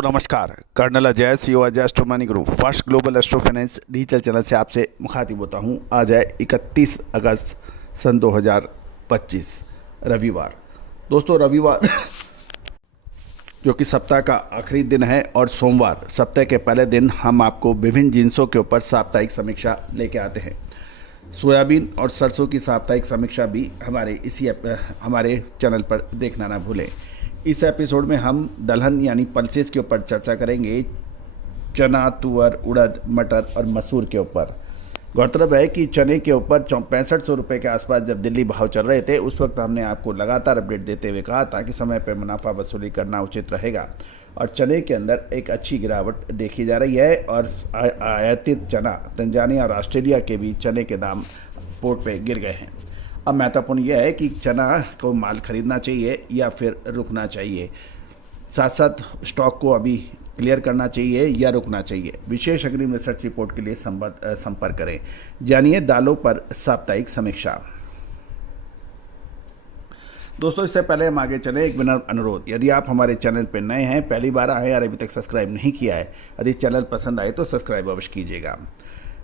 दोस्तों नमस्कार। Colonel Ajay CEO Ajay Astro Money Group first global astro finance digital channel से आपसे मुखातिब होता हूं। आज है 31 अगस्त सन 2025 रविवार। दोस्तों रविवार जो कि सप्ताह का आखिरी दिन है और सोमवार सप्ताह के पहले दिन हम आपको विभिन्न जिन्सों के ऊपर साप्ताहिक समीक्षा लेके आते हैं। सोयाबीन और सरसों की साप्ताहिक समीक्षा भी हमारे चैनल पर देखना ना भूलें। इस एपिसोड में हम दलहन यानी पल्सेस के ऊपर चर्चा करेंगे, चना, तुअर, उड़द, मटर और मसूर के ऊपर। गौरतलब है कि चने के ऊपर 6500 रुपये के आसपास जब दिल्ली भाव चल रहे थे उस वक्त हमने आपको लगातार अपडेट देते हुए कहा था कि समय पर मुनाफा वसूली करना उचित रहेगा और चने के अंदर एक अच्छी गिरावट देखी जा रही है और आयातित चना तंजानिया और ऑस्ट्रेलिया के भी चने के दाम पोर्ट पे गिर गए हैं। अब महत्वपूर्ण यह है कि चना को माल खरीदना चाहिए या फिर रुकना चाहिए, साथ साथ स्टॉक को अभी क्लियर करना चाहिए या रुकना चाहिए। विशेष अग्रिम रिसर्च रिपोर्ट के लिए संपर्क करें। जानिए दालों पर साप्ताहिक समीक्षा। दोस्तों इससे पहले हम आगे चले, एक विनम्र अनुरोध, यदि आप हमारे चैनल पर नए हैं, पहली बार आए और अभी तक सब्सक्राइब नहीं किया है, यदि चैनल पसंद आए तो सब्सक्राइब अवश्य कीजिएगा।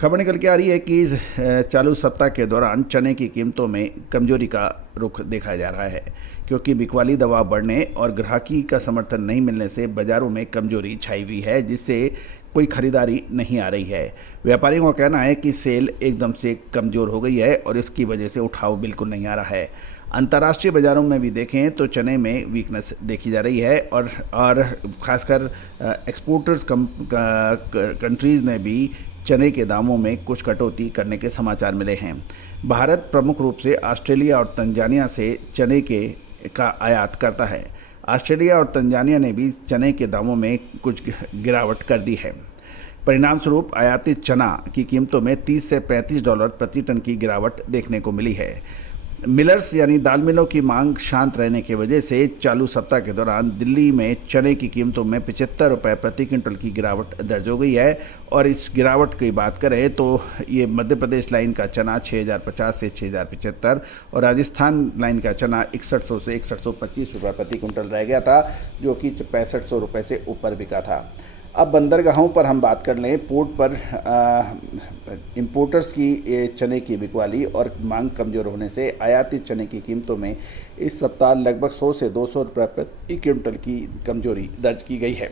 खबर निकल के आ रही है कि चालू सप्ताह के दौरान चने की कीमतों में कमजोरी का रुख देखा जा रहा है, क्योंकि बिकवाली दबाव बढ़ने और ग्राहकी का समर्थन नहीं मिलने से बाजारों में कमजोरी छाई हुई है, जिससे कोई खरीदारी नहीं आ रही है। व्यापारियों का कहना है कि सेल एकदम से कमज़ोर हो गई है और इसकी वजह से उठाव बिल्कुल नहीं आ रहा है। अंतर्राष्ट्रीय बाज़ारों में भी देखें तो चने में वीकनेस देखी जा रही है और ख़ासकर एक्सपोर्टर्स कंट्रीज़ ने भी चने के दामों में कुछ कटौती करने के समाचार मिले हैं। भारत प्रमुख रूप से ऑस्ट्रेलिया और तंजानिया से चने का आयात करता है। ऑस्ट्रेलिया और तंजानिया ने भी चने के दामों में कुछ गिरावट कर दी है। परिणाम स्वरूप आयातित चना की कीमतों में 30 से $35 प्रति टन की गिरावट देखने को मिली है। मिलर्स यानी दाल मिलों की मांग शांत रहने की वजह से चालू सप्ताह के दौरान दिल्ली में चने की कीमतों में 75 रुपये प्रति क्विंटल की गिरावट दर्ज हो गई है। और इस गिरावट की बात करें तो ये मध्य प्रदेश लाइन का चना 6050 से 6075 और राजस्थान लाइन का चना 6100 से 6125 रुपये प्रति क्विंटल रह गया था, जो कि 6500 रुपये से ऊपर बिका था। अब बंदरगाहों पर हम बात कर लें, पोर्ट पर इंपोर्टर्स की चने की बिकवाली और मांग कमज़ोर होने से आयातित चने की कीमतों में इस सप्ताह लगभग 100 से 200 रुपये प्रति क्विंटल की कमजोरी दर्ज की गई है।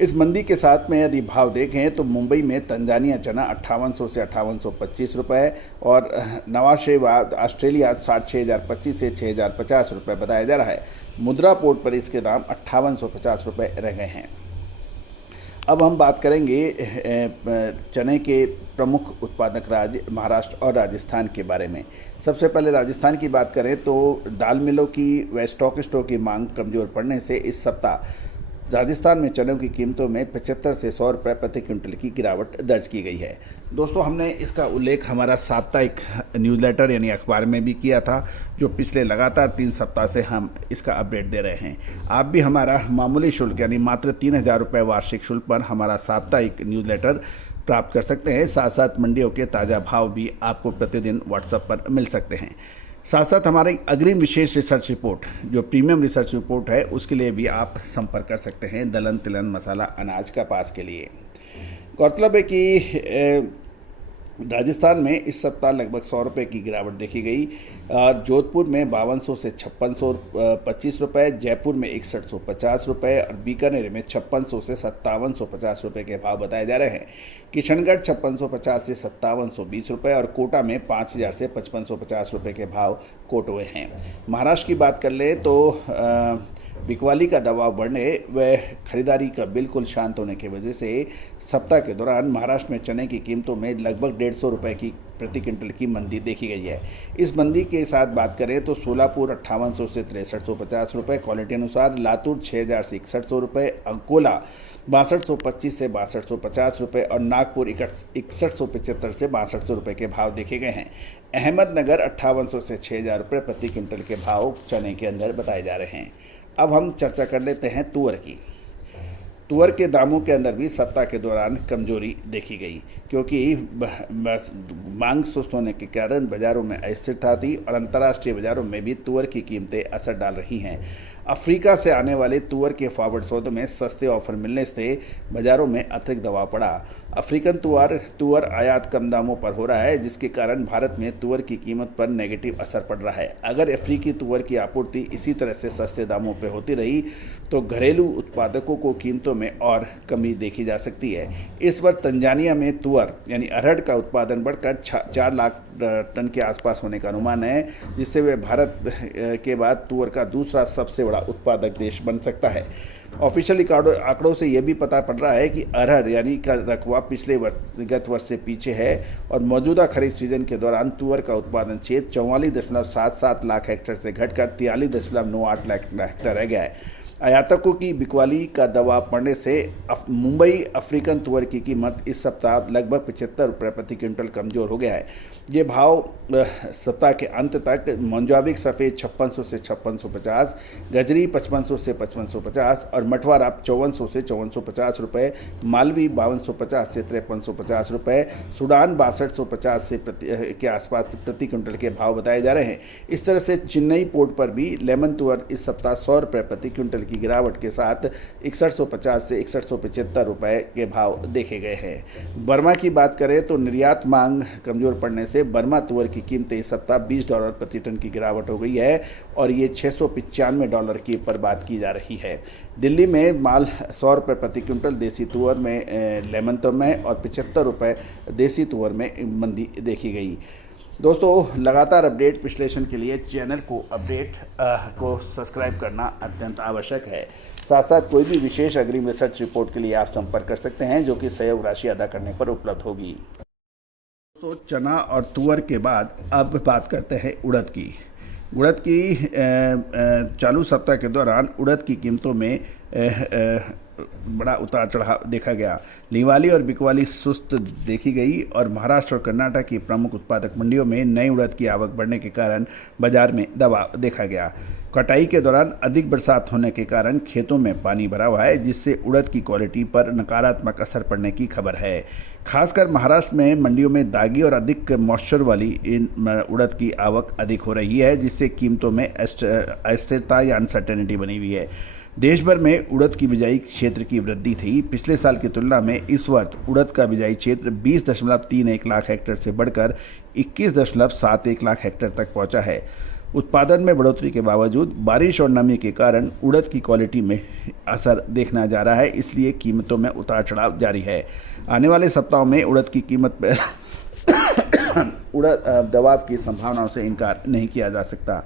इस मंदी के साथ में यदि भाव देखें तो मुंबई में तंजानिया चना 5800 से 5825 रुपये और नवाशेवाद ऑस्ट्रेलिया 66,025 से 6,050 रुपये बताया जा रहा है। मुद्रा पोर्ट पर इसके दाम 5850 रुपये रह गए हैं। अब हम बात करेंगे चने के प्रमुख उत्पादक राज्य महाराष्ट्र और राजस्थान के बारे में। सबसे पहले राजस्थान की बात करें तो दाल मिलों की व स्टॉकिस्टों की मांग कमज़ोर पड़ने से इस सप्ताह राजस्थान में चनों की कीमतों में 75 से 100 रुपये प्रति क्विंटल की गिरावट दर्ज की गई है। दोस्तों हमने इसका उल्लेख हमारा साप्ताहिक न्यूज़लेटर यानी अखबार में भी किया था, जो पिछले लगातार 3 सप्ताह से हम इसका अपडेट दे रहे हैं। आप भी हमारा मामूली शुल्क यानी मात्र 3000 रुपये वार्षिक शुल्क पर हमारा साप्ताहिक न्यूज़लेटर प्राप्त कर सकते हैं। साथ साथ मंडियों के ताज़ा भाव भी आपको प्रतिदिन व्हाट्सएप पर मिल सकते हैं। साथ साथ हमारी अग्रिम विशेष रिसर्च रिपोर्ट जो प्रीमियम रिसर्च रिपोर्ट है उसके लिए भी आप संपर्क कर सकते हैं दलहन, तिलहन, मसाला, अनाज, कपास के लिए। गौरतलब है कि राजस्थान में इस सप्ताह लगभग 100 रुपये की गिरावट देखी गई। जोधपुर में 5200 से 5625 रुपये, जयपुर में 6150 रुपये और बीकानेर में 5600 से 5750 रुपये के भाव बताए जा रहे हैं। किशनगढ़ 5650 से 5720 रुपये और कोटा में 5000 से 5550 रुपये के भाव कोट हुए हैं। महाराष्ट्र की बात कर लें तो बिकवाली का दबाव बढ़ने व खरीदारी का बिल्कुल शांत होने की वजह से सप्ताह के दौरान महाराष्ट्र में चने की कीमतों में लगभग 150 रुपये की प्रति क्विंटल की मंदी देखी गई है। इस मंदी के साथ बात करें तो सोलापुर 5800 से 6350 रुपये क्वालिटी अनुसार, लातूर 6000 से 6100 रुपये, अंकोला 6225 से 6250 रुपये और नागपुर 6175 से 6200 रुपये के भाव देखे गए हैं। अहमदनगर 5800 से 6000 रुपये प्रति क्विंटल के भाव चने के अंदर बताए जा रहे हैं। अब हम चर्चा कर लेते हैं तुअर की। तुअर के दामों के अंदर भी सप्ताह के दौरान कमजोरी देखी गई, क्योंकि मांग सुस्त होने के कारण बाज़ारों में अस्थिरता थी और अंतर्राष्ट्रीय बाज़ारों में भी तुअर की कीमतें असर डाल रही हैं। अफ्रीका से आने वाले तुअर के फॉरवर्ड सौदों में सस्ते ऑफर मिलने से बाजारों में अतिरिक्त दबाव पड़ा। अफ्रीकन तुअर आयात कम दामों पर हो रहा है, जिसके कारण भारत में तुअर की कीमत पर नेगेटिव असर पड़ रहा है। अगर अफ्रीकी तुअर की आपूर्ति इसी तरह से सस्ते दामों पर होती रही तो घरेलू उत्पादकों को कीमतों में और कमी देखी जा सकती है। इस वर्ष तंजानिया में तुअर यानी अरहर का उत्पादन बढ़कर 4 लाख टन के आसपास होने का अनुमान है, जिससे वे भारत के बाद तुअर का दूसरा सबसे बड़ा उत्पादक देश बन सकता है। ऑफिशियल आंकड़ों से यह भी पता पड़ रहा है कि अरहर यानी का रकबा गत वर्ष से पीछे है और मौजूदा खरीफ सीजन के दौरान तुअर का उत्पादन क्षेत्र 44.77 लाख हेक्टेयर से घटकर 43.98 लाख हेक्टेयर रह गया है। आयातकों की बिकवाली का दबाव पड़ने से मुंबई अफ्रीकन तुअर की कीमत इस सप्ताह लगभग 75 रुपये प्रति क्विंटल कमज़ोर हो गया है। ये भाव सप्ताह के अंत तक मोंजाविक सफ़ेद 5600 से 5650, गजरी 5500 से 5550 और मठवारा 5400 से 5450 रुपये, मालवी 5250 से 5350 रुपये, सूडान 6250 से के आसपास प्रति क्विंटल के भाव बताए जा रहे हैं। इस तरह से चेन्नई पोर्ट पर भी लेमन तुअर इस सप्ताह 100 रुपये प्रति क्विंटल की गिरावट के साथ 6150 से 6175 रुपये के भाव देखे गए हैं। बर्मा की बात करें तो निर्यात मांग कमज़ोर पड़ने से बर्मा तुअर की कीमतें इस सप्ताह $20 प्रति टन की गिरावट हो गई है और ये $695 की पर बात की जा रही है। दिल्ली में माल 100 रुपये प्रति क्विंटल देसी तुअर में लेमन तुअर में और 75 रुपये देसी तुअर में मंदी देखी गई। दोस्तों, लगातार अपडेट विश्लेषण के लिए चैनल को को सब्सक्राइब करना अत्यंत आवश्यक है। साथ साथ कोई भी विशेष अग्रिम रिसर्च रिपोर्ट के लिए आप संपर्क कर सकते हैं, जो कि सहयोग राशि अदा करने पर उपलब्ध होगी। तो चना और तुअर के बाद अब बात करते हैं उड़द की। उड़द की चालू सप्ताह के दौरान उड़द की कीमतों में बड़ा उतार चढ़ाव देखा गया। लिवाली और बिकवाली सुस्त देखी गई और महाराष्ट्र और कर्नाटक की प्रमुख उत्पादक मंडियों में नई उड़द की आवक बढ़ने के कारण बाजार में दबाव देखा गया। कटाई के दौरान अधिक बरसात होने के कारण खेतों में पानी भरा हुआ है, जिससे उड़द की क्वालिटी पर नकारात्मक असर पड़ने की खबर है। खासकर महाराष्ट्र में मंडियों में दागी और अधिक मॉइस्चर वाली उड़द की आवक अधिक हो रही है, जिससे कीमतों में अस्थिरता या अनसर्टेनिटी बनी हुई है। देश भर में उड़द की बिजाई क्षेत्र की वृद्धि थी। पिछले साल की तुलना में इस वर्ष उड़द का बिजाई क्षेत्र 20.31 लाख हेक्टेयर से बढ़कर 21.71 लाख हेक्टेयर तक पहुंचा है। उत्पादन में बढ़ोतरी के बावजूद बारिश और नमी के कारण उड़द की क्वालिटी में असर देखना जा रहा है, इसलिए कीमतों में उतार चढ़ाव जारी है। आने वाले सप्ताहों में उड़द की कीमत पर दबाव की संभावनाओं से इनकार नहीं किया जा सकता।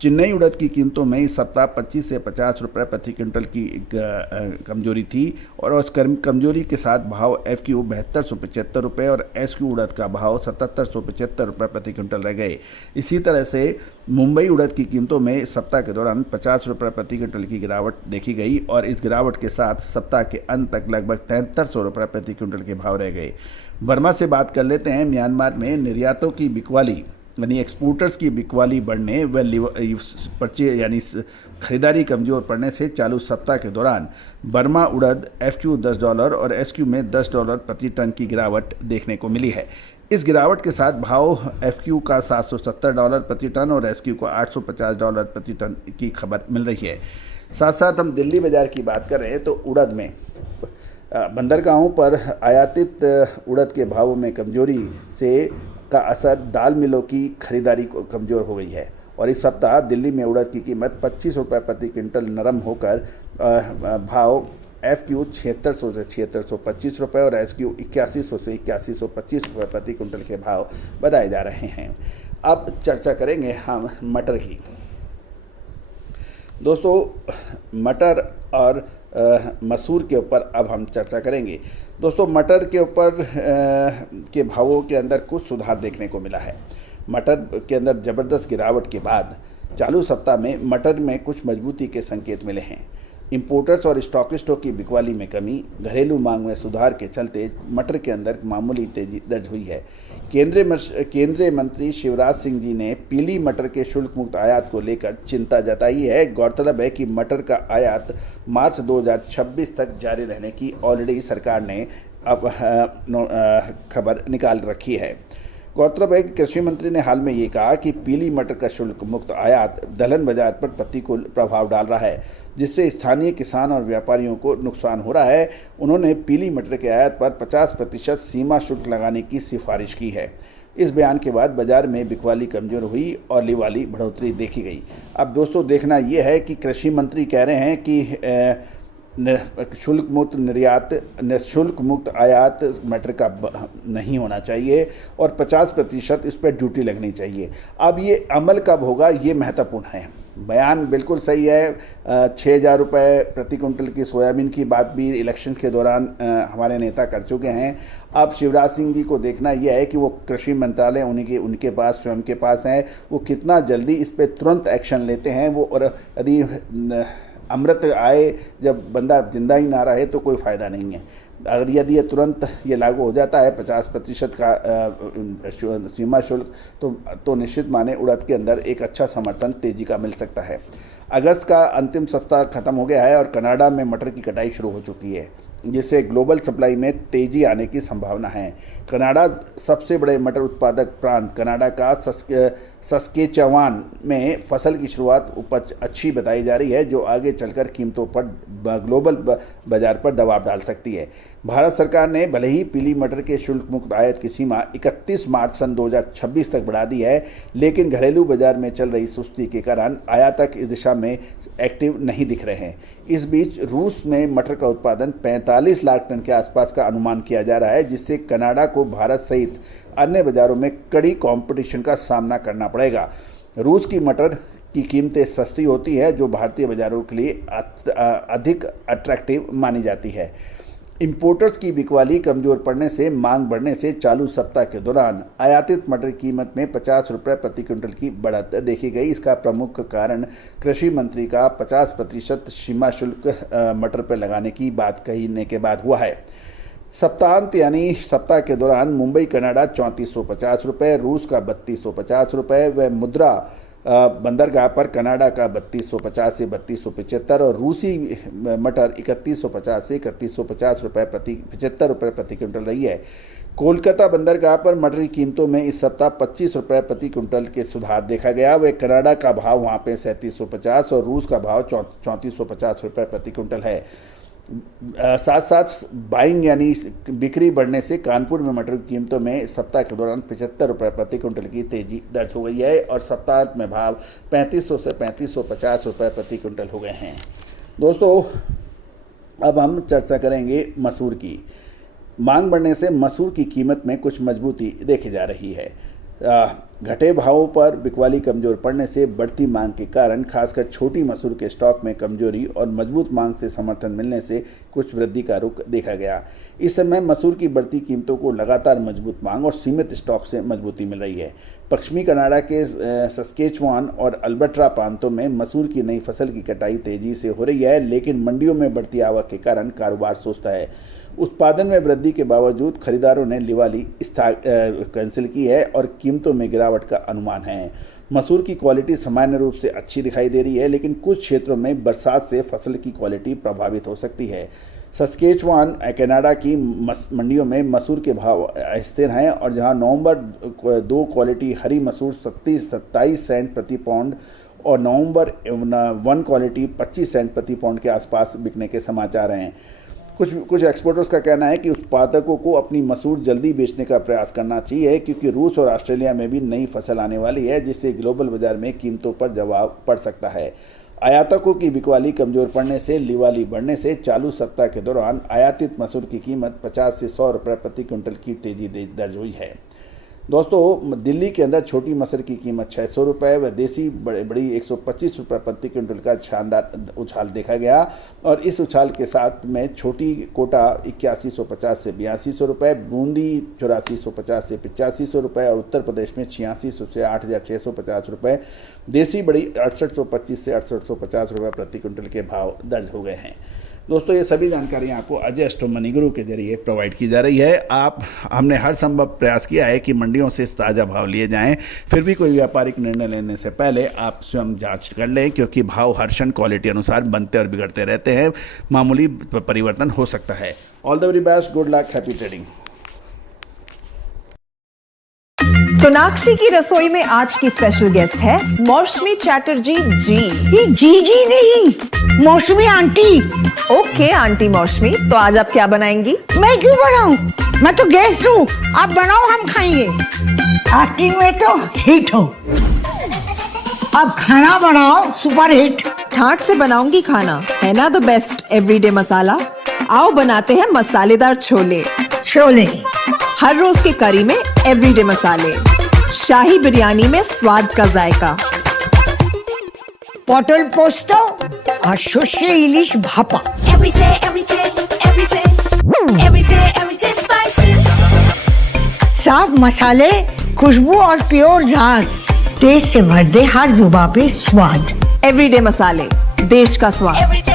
चेन्नई उड़द की कीमतों में इस सप्ताह 25 से 50 रुपये प्रति क्विंटल की कमजोरी थी और उस कमजोरी के साथ भाव FQ 7275 रुपये और SQ उड़द का भाव 7775 रुपये प्रति क्विंटल रह गए। इसी तरह से मुंबई उड़द की कीमतों में सप्ताह के दौरान 50 रुपये प्रति क्विंटल की गिरावट देखी गई और इस गिरावट के साथ सप्ताह के अंत तक लगभग 7300 रुपये प्रति क्विंटल के भाव रह गए। बर्मा से बात कर लेते हैं। म्यांमार में निर्यातों की बिकवाली यानी एक्सपोर्टर्स की बिकवाली बढ़ने व यानी खरीदारी कमज़ोर पड़ने से चालू सप्ताह के दौरान बर्मा उड़द FQ $10 और SQ में $10 प्रति टन की गिरावट देखने को मिली है। इस गिरावट के साथ भाव FQ का $770 प्रति टन और SQ को $850 प्रति टन की खबर मिल रही है। साथ साथ हम दिल्ली बाज़ार की बात कर रहे हैं तो उड़द में बंदरगाहों पर आयातित उड़द के भावों में कमजोरी से का असर दाल मिलों की खरीदारी को कमज़ोर हो गई है और इस सप्ताह दिल्ली में उड़द की कीमत 25 रुपये प्रति क्विंटल नरम होकर भाव FQ 7600 से 7625 रुपये और SQ 8100 से 8125 रुपये प्रति क्विंटल के भाव बताए जा रहे हैं। अब चर्चा करेंगे हम मटर की। दोस्तों, मटर और मसूर के ऊपर अब हम चर्चा करेंगे। दोस्तों, मटर के ऊपर के भावों के अंदर कुछ सुधार देखने को मिला है। मटर के अंदर ज़बरदस्त गिरावट के बाद चालू सप्ताह में मटर में कुछ मजबूती के संकेत मिले हैं। इंपोर्टर्स और स्टॉकिस्टों की बिकवाली में कमी, घरेलू मांग में सुधार के चलते मटर के अंदर मामूली तेजी दर्ज हुई है। केंद्रीय मंत्री शिवराज सिंह जी ने पीली मटर के शुल्क मुक्त आयात को लेकर चिंता जताई है। गौरतलब है कि मटर का आयात मार्च 2026 तक जारी रहने की ऑलरेडी सरकार ने अब खबर निकाल रखी है। गौरतलब है कि कृषि मंत्री ने हाल में ये कहा कि पीली मटर का शुल्क मुक्त आयात दलहन बाजार पर प्रतिकूल प्रभाव डाल रहा है, जिससे स्थानीय किसान और व्यापारियों को नुकसान हो रहा है। उन्होंने पीली मटर के आयात पर 50% सीमा शुल्क लगाने की सिफारिश की है। इस बयान के बाद बाजार में बिकवाली कमजोर हुई और लीवाली बढ़ोतरी देखी गई। अब दोस्तों देखना यह है कि कृषि मंत्री कह रहे हैं कि शुल्क मुक्त निर्यात, शुल्क मुक्त आयात मटर का नहीं होना चाहिए और 50% इस पर ड्यूटी लगनी चाहिए। अब ये अमल कब होगा, ये महत्वपूर्ण है। बयान बिल्कुल सही है। 6,000 रुपये प्रति कुंटल की सोयाबीन की बात भी इलेक्शन के दौरान हमारे नेता कर चुके हैं। अब शिवराज सिंह जी को देखना यह है कि वो कृषि मंत्रालय उनके पास स्वयं के पास है, वो कितना जल्दी इस पर तुरंत एक्शन लेते हैं। वो और यदि अमृत आए जब बंदा जिंदा ही ना रहे तो कोई फ़ायदा नहीं है। अगर यदि ये तुरंत ये लागू हो जाता है 50% का सीमा शुल्क, तो निश्चित माने उड़द के अंदर एक अच्छा समर्थन तेजी का मिल सकता है। अगस्त का अंतिम सप्ताह खत्म हो गया है और कनाडा में मटर की कटाई शुरू हो चुकी है, जिससे ग्लोबल सप्लाई में तेजी आने की संभावना है। कनाडा सबसे बड़े मटर उत्पादक प्रांत कनाडा का सस्केचेवान में फसल की शुरुआत उपज अच्छी बताई जा रही है, जो आगे चलकर कीमतों पर ग्लोबल बाजार पर दबाव डाल सकती है। भारत सरकार ने भले ही पीली मटर के शुल्क मुक्त आयात की सीमा 31 मार्च सन 2026 तक बढ़ा दी है, लेकिन घरेलू बाजार में चल रही सुस्ती के कारण आयातक इस दिशा में एक्टिव नहीं दिख रहे हैं। इस बीच रूस में मटर का उत्पादन 45 लाख टन के आसपास का अनुमान किया जा रहा है, जिससे कनाडा को भारत सहित अन्य बाजारों में कड़ी कंपटीशन का सामना करना पड़ेगा। रूस की मटर की कीमतें सस्ती होती है, जो भारतीय बाजारों के लिए अधिक अट्रैक्टिव मानी जाती है। इंपोर्टर्स की बिकवाली कमजोर पड़ने से मांग बढ़ने से चालू सप्ताह के दौरान आयातित मटर की कीमत में 50 रुपये प्रति क्विंटल की बढ़त देखी गई। इसका प्रमुख कारण कृषि मंत्री का 50% सीमा शुल्क मटर पर लगाने की बात कहने के बाद हुआ है। सप्ताहांत यानी सप्ताह के दौरान मुंबई कनाडा 3450 रुपये, रूस का 3250 रुपये व मुद्रा बंदरगाह पर कनाडा का 3250 से 3275 और रूसी मटर 3150 से 3150 रुपये 75 रुपये प्रति क्विंटल रही है। कोलकाता बंदरगाह पर मटर की कीमतों में इस सप्ताह 25 रुपये प्रति क्विंटल के सुधार देखा गया। वह कनाडा का भाव वहाँ पे 3750 और रूस का भाव 3450 रुपये प्रति क्विंटल है। साथ साथ बाइंग यानी बिक्री बढ़ने से कानपुर में मटर की कीमतों में सप्ताह के दौरान 75 रुपये प्रति क्विंटल की तेजी दर्ज हो गई है और सप्ताह में भाव 3500 से 3550 रुपये प्रति क्विंटल हो गए हैं। दोस्तों, अब हम चर्चा करेंगे मसूर की। मांग बढ़ने से मसूर की कीमत में कुछ मजबूती देखी जा रही है। घटे भावों पर बिकवाली कमजोर पड़ने से बढ़ती मांग के कारण खासकर छोटी मसूर के स्टॉक में कमजोरी और मजबूत मांग से समर्थन मिलने से कुछ वृद्धि का रुख देखा गया। इस समय मसूर की बढ़ती कीमतों को लगातार मजबूत मांग और सीमित स्टॉक से मजबूती मिल रही है। पश्चिमी कनाडा के सस्केचुआन और अल्बर्टा प्रांतों में मसूर की नई फसल की कटाई तेजी से हो रही है, लेकिन मंडियों में बढ़ती आवक के कारण कारोबार सुस्त है। उत्पादन में वृद्धि के बावजूद खरीदारों ने लिवाली कैंसिल की है और कीमतों में गिरावट का अनुमान है। मसूर की क्वालिटी सामान्य रूप से अच्छी दिखाई दे रही है, लेकिन कुछ क्षेत्रों में बरसात से फसल की क्वालिटी प्रभावित हो सकती है। सस्केचुआन कनाडा की मंडियों में मसूर के भाव स्थिर हैं और जहां नवंबर 2 क्वालिटी हरी मसूर 27 सेंट प्रति पाउंड और नवंबर 1 क्वालिटी 25 सेंट प्रति पाउंड के आसपास बिकने के समाचार हैं। कुछ एक्सपोर्टर्स का कहना है कि उत्पादकों को अपनी मसूर जल्दी बेचने का प्रयास करना चाहिए, क्योंकि रूस और ऑस्ट्रेलिया में भी नई फसल आने वाली है, जिससे ग्लोबल बाजार में कीमतों पर दबाव पड़ सकता है। आयातकों की बिकवाली कमजोर पड़ने से लिवाली बढ़ने से चालू सप्ताह के दौरान आयातित मसूर की कीमत 50 से 100 रुपये प्रति क्विंटल की तेजी दर्ज हुई है। दोस्तों, दिल्ली के अंदर छोटी मसूर की कीमत 600 रुपये व देसी बड़ी 125 रुपये प्रति क्विंटल का शानदार उछाल देखा गया और इस उछाल के साथ में छोटी कोटा 8150 से 8200 रुपये, बूंदी 8450 से 8500 रुपये और उत्तर प्रदेश में 8600 से 8650 रुपये, देसी बड़ी 6825 से 6850 रुपये प्रति क्विंटल के भाव दर्ज हो गए हैं। दोस्तों, ये सभी जानकारियाँ आपको अजय स्टो मनी गुरु के जरिए प्रोवाइड की जा रही है। हमने हर संभव प्रयास किया है कि मंडियों से ताज़ा भाव लिए जाएं, फिर भी कोई व्यापारिक निर्णय लेने से पहले आप स्वयं जांच कर लें, क्योंकि भाव हर क्षण क्वालिटी अनुसार बनते और बिगड़ते रहते हैं, मामूली परिवर्तन हो सकता है। All the very best, good luck, happy trading. Sonakshi की रसोई में आज की स्पेशल गेस्ट है मौसमी चैटर्जी जी। ये जी नहीं, मौसमी आंटी। ओके आंटी मौसमी, तो आज आप क्या बनाएंगी? मैं क्यों बनाऊं? मैं तो गेस्ट हूँ, आप बनाओ हम खाएंगे। एक्टिंग में तो हिट हो, अब खाना बनाओ सुपर हिट। ठाट से बनाऊंगी खाना, है ना द बेस्ट एवरीडे मसाला। आओ बनाते हैं मसालेदार छोले। छोले हर रोज के करी में एवरीडे मसाले, शाही बिरयानी में स्वाद का जायका। পটল পোস্ত আর সর্ষে ইলিশ ভাপা। everyday spices. साफ मसाले, खुशबू और प्योर झांझ, टेस्ट से भर दे हर जुबान पे स्वाद। एवरीडे मसाले, देश का स्वाद। Everyday